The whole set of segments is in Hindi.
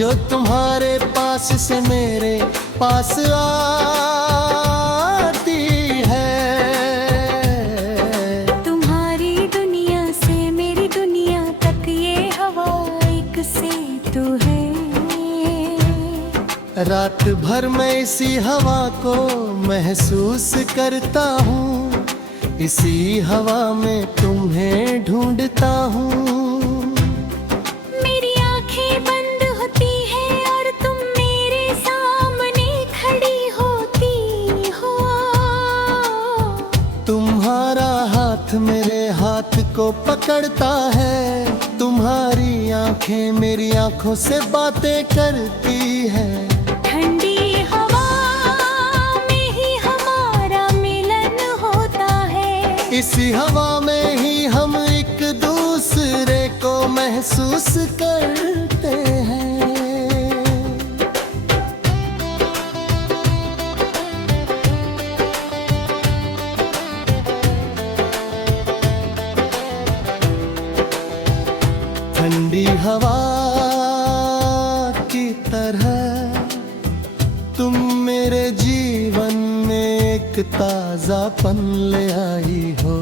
जो तुम्हारे पास से मेरे पास आती है। तुम्हारी दुनिया से मेरी दुनिया तक ये हवा एक से तो है। रात भर मैं इसी हवा को महसूस करता हूँ, इसी हवा में तुम्हें ढूंढता हूँ। मेरी आंखें बंद होती हैं और तुम मेरे सामने खड़ी होती हो। तुम्हारा हाथ मेरे हाथ को पकड़ता है, तुम्हारी आंखें मेरी आंखों से बातें करती है। ठंडी हवा में ही हमारा मिलन होता है। इसी हवा में ही हम एक दूसरे को महसूस करते हैं। ठंडी हवा की तरह तुम मेरे जीवन में एक ताजापन ले आई हो।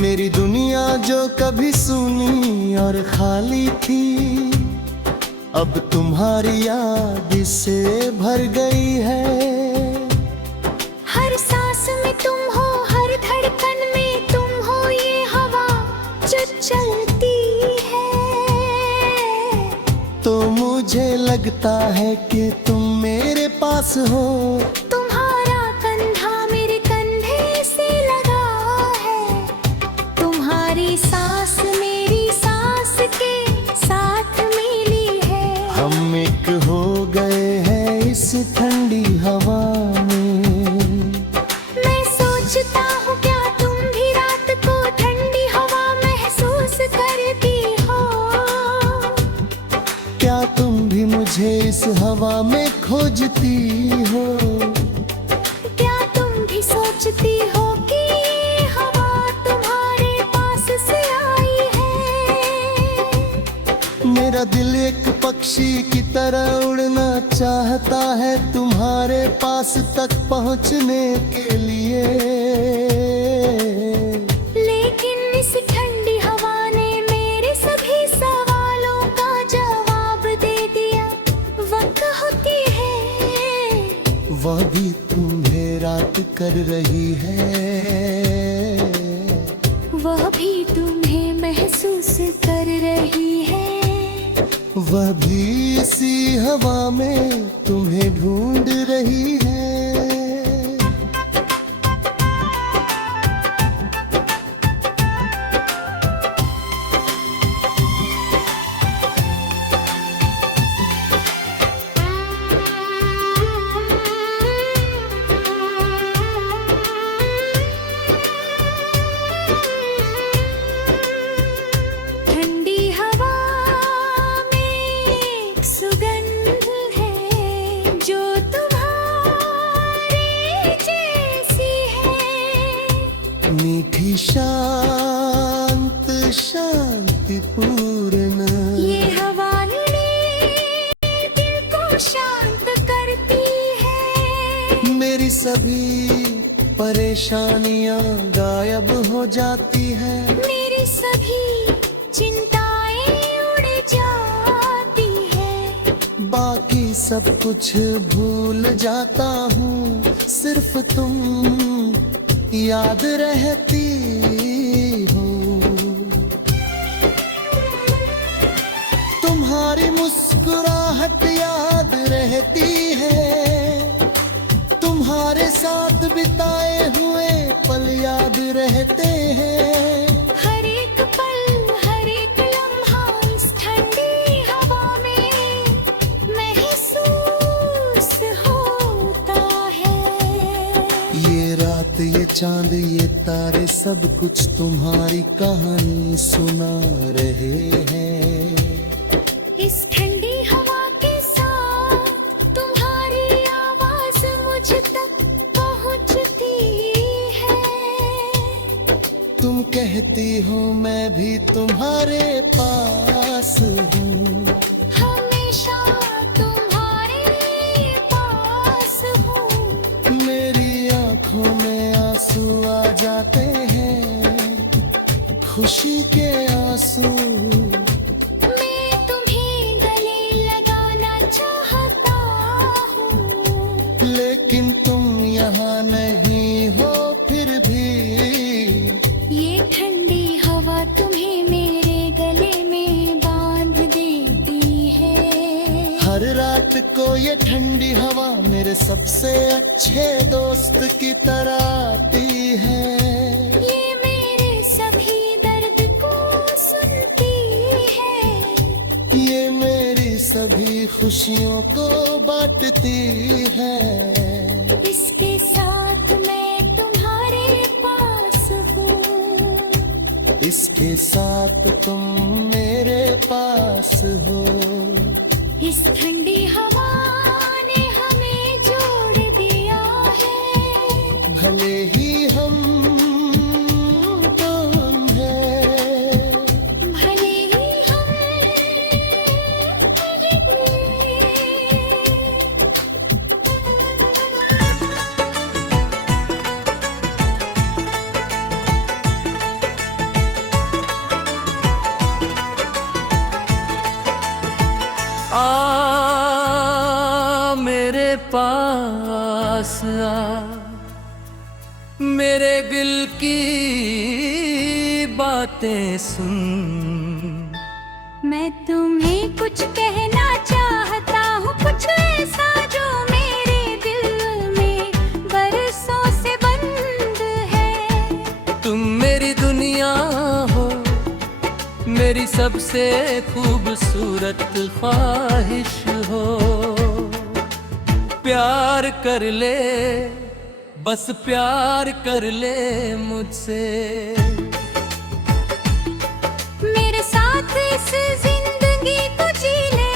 मेरी दुनिया जो कभी सूनी और खाली थी, अब तुम्हारी याद से भर गई है। हर सांस में तुम हो, हर धड़कन में तुम हो, ये हवा जो चलती है। तो मुझे लगता है कि तुम मेरे पास हो। तुम्हारा कंधा मेरे कंधे से लगा है। तुम्हारी सांस मेरी सांस के साथ मिली है। हम एक हो गए हैं इस ठंडी हवा में। मैं सोचता हूँ क्या तुम भी रात को ठंडी हवा महसूस करती हो। क्या तुम भी मुझे इस हवा में खोजती हो। क्या तुम भी सोचती हो कि ये हवा तुम्हारे पास से आई है। मेरा दिल एक पक्षी की तरह उड़ना चाहता है तुम्हारे पास तक पहुंचने के लिए। लेकिन इस ठंडी हवा ने मेरे सभी सवालों का जवाब दे दिया। वह होती है, वह भी तुम्हें रात कर रही है। वह भी तुम्हें महसूस कर रही है। वह भी इसी हवा में तुम्हें ढूंढ रही है। ठंडी हवा में एक सुगंध है जो तुम्हारे जैसी है। मीठी शांत शांतिपूर्ण ये हवा मेरे दिल को शांत करती है। मेरी सभी परेशानियां गायब हो जाती है। मेरी सभी चिंताएं उड़ जाती है। बाकी सब कुछ भूल जाता हूँ, सिर्फ तुम याद रहती हो। तुम्हारी मुस्कुराहट याद रहती है। तुम्हारे साथ बिताए हुए पल याद रहते हैं। हर एक पल हर एक लम्हा इस ठंडी हवा में महसूस होता है। ये रात ये चांद ये तारे सब कुछ तुम्हारी कहानी सुना रहे हैं। इस ठंडी हवा के साथ तुम्हारी आवाज मुझ तक कहती हूँ मैं भी तुम्हारे पास हूँ। हमेशा तुम्हारे पास हूँ। मेरी आंखों में आंसू आ जाते हैं, खुशी के आंसू। मैं तुम्हें गले लगाना चाहता हूँ, लेकिन तुम यहाँ नहीं हो फिर भी। ये ठंडी हवा तुम्हें मेरे गले में बांध देती है। हर रात को ये ठंडी हवा मेरे सबसे अच्छे दोस्त की तरह आती है। ये मेरे सभी दर्द को सुनती है। ये मेरी सभी खुशियों को बांटती है। इसके साथ मैं तुम्हारे पास हूँ। इसके साथ तुम मेरे पास हो। इस ठंडी हवा ने हमें जोड़ दिया है। भले ही हम तुम हैं, भले ही हम आ मेरे पास आ, मेरे दिल की बातें सुन। मैं तुम्हें कुछ कहना चाहता हूँ, कुछ ऐसा जो मेरे दिल में बरसों से बंद है। तुम मेरी दुनिया हो, मेरी सबसे खूबसूरत ख्वाहिश हो। प्यार कर ले, बस प्यार कर ले मुझसे। मेरे साथ इस जिंदगी को जी ले।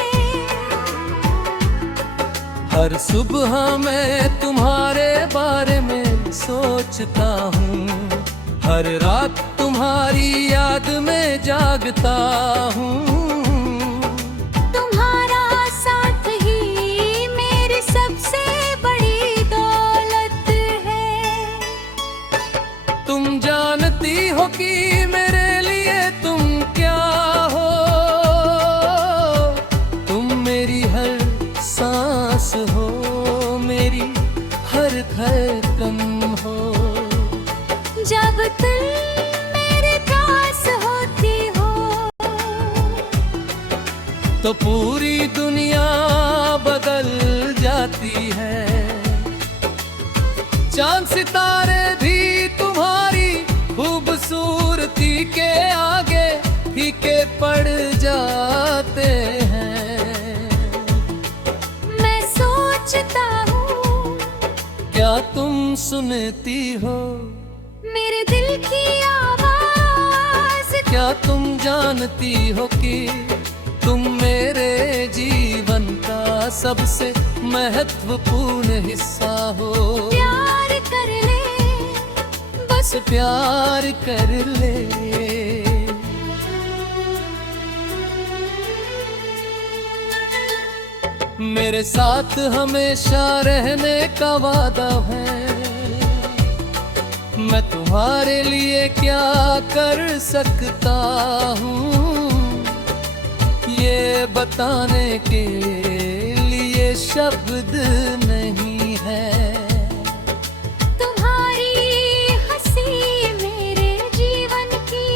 हर सुबह मैं तुम्हारे बारे में सोचता हूँ, हर रात तुम्हारी याद में जागता हूँ। तुम्हारा साथ ही मेरी सबसे बड़ी दौलत है। तुम जानती हो कि मेरे लिए तुम क्या हो। तुम मेरी हर सांस हो, मेरी हर धड़कन हो। जब तुम मेरे पास होती हो, तो पूरी दुनिया बदल जाती है। चांद सितारे भी तुम्हारी खूबसूरती के आगे फीके पड़ जाते हैं। मैं सोचता हूँ, क्या तुम सुनती हो मेरे दिल की आवाज। क्या तुम जानती हो कि तुम मेरे जीवन का सबसे महत्वपूर्ण हिस्सा हो। प्यार कर ले, बस प्यार कर ले। मेरे साथ हमेशा रहने का वादा है। मैं तुम्हारे लिए क्या कर सकता हूँ, ये बताने के लिए शब्द नहीं है। तुम्हारी हंसी मेरे जीवन की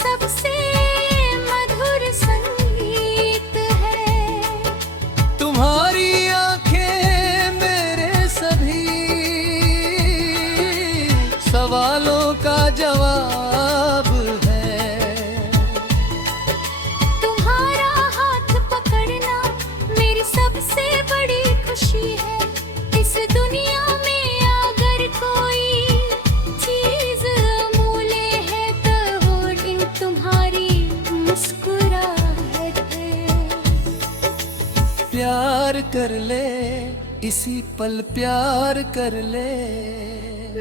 सबसे मधुर संगीत है। तुम्हारी आंखें मेरे सभी सवालों का जवाब है। तुम्हारा हाथ पकड़ना मेरी सबसे बड़ी खुशी है। इस दुनिया में अगर कोई चीज अमूल्य है तो वो इन तुम्हारी मुस्कुराहट है। प्यार कर ले, इसी पल प्यार कर ले।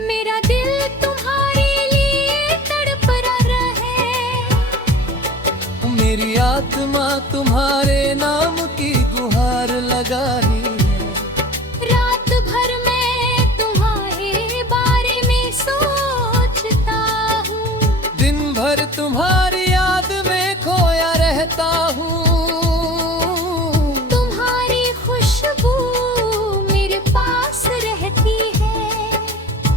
मेरा दिल तुम्हारे लिए तड़प रहा मेरी आत्मा तुम्हारे नाम की गुहार लगाई है। रात भर मैं तुम्हारे बारे में सोचता हूँ, दिन भर तुम्हारी याद में खोया रहता हूँ। तुम्हारी खुशबू मेरे पास रहती है,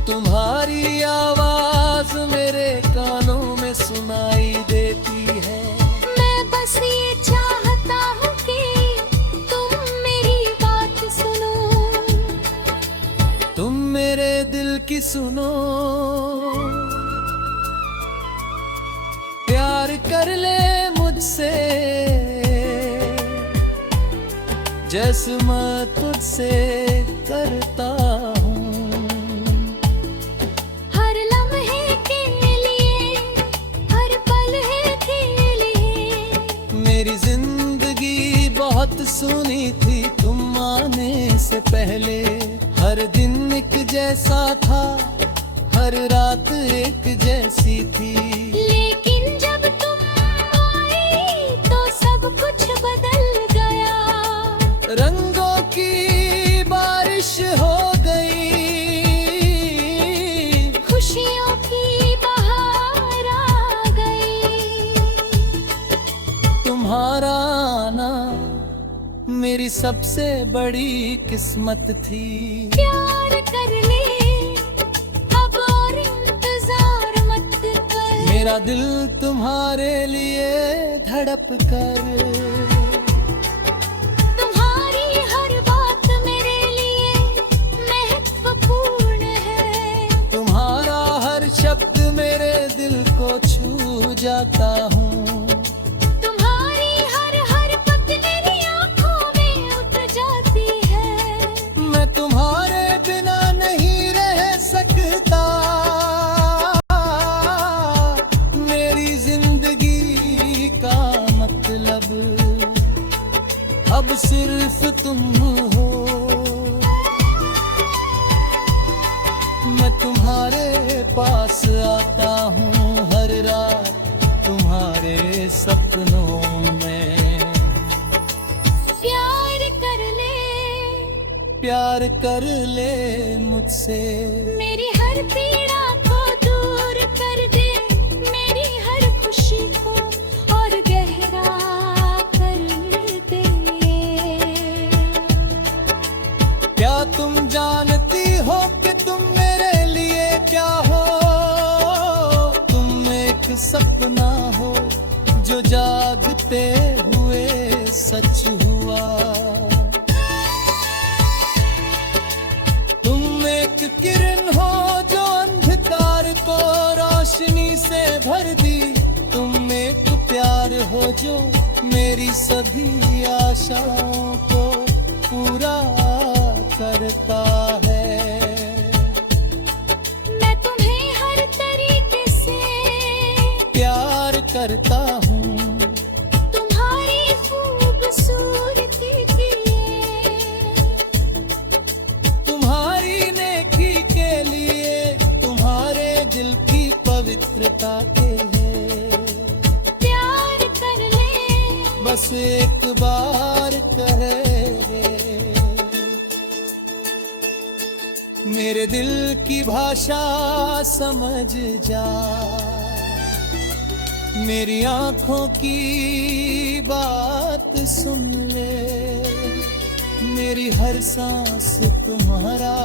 तुम्हारी आवाज मेरे कानों में सुनाई देती है। मैं बस ये चाहता हूँ कि तुम मेरी बात सुनो, तुम मेरे दिल की सुनो। प्यार कर ले मुझसे जैसे मैं तुझसे करता हूँ। हर लम्हे के लिए, हर पल है के लिए। मेरी जिंदगी बहुत सुनी थी तुम आने से पहले। हर दिन एक जैसा था, हर रात एक जैसी थी। लेकिन जब तुम आई तो सब कुछ बदल गया, रंगों की बारिश हो गई, खुशियों की बहार आ गई। तुम्हारा आना मेरी सबसे बड़ी किस्मत थी। प्यार कर ले अब और इंतजार मत कर, मेरा दिल तुम्हारे लिए धड़प कर। तुम्हारी हर बात मेरे लिए महत्वपूर्ण है। तुम्हारा हर शब्द मेरे दिल को छू जाता हूँ। तुम्हारी हर पल मेरी आँखों में उतर जाती है। मैं तुम्हारे बिना नहीं रह सकता। मेरी जिंदगी का मतलब अब सिर्फ तुम हो। मैं तुम्हारे पास आता हूँ हर रात तुम्हारे सपनों में। प्यार कर ले मुझसे, मेरी हर पीड़ा को दूर कर दे, मेरी हर खुशी को और गहरा कर दे। क्या तुम जानती हो कि तुम मेरे लिए क्या हो? तुम एक सपना हो जो जागते हुए सच हुआ। तुम एक किरण हो जो अंधकार को रोशनी से भर दी। तुम एक प्यार हो जो मेरी सभी आशाओं को पूरा करता है। मैं तुम्हें हर तरीके से प्यार करता हूँ। तुम्हारी खूबसूरती के लिए, तुम्हारी नेकी के लिए, तुम्हारे दिल की पवित्रता के लिए। प्यार कर ले बस एक बार करे मेरे दिल की भाषा समझ जा। मेरी आँखों की बात सुन ले। मेरी हर सांस तुम्हारा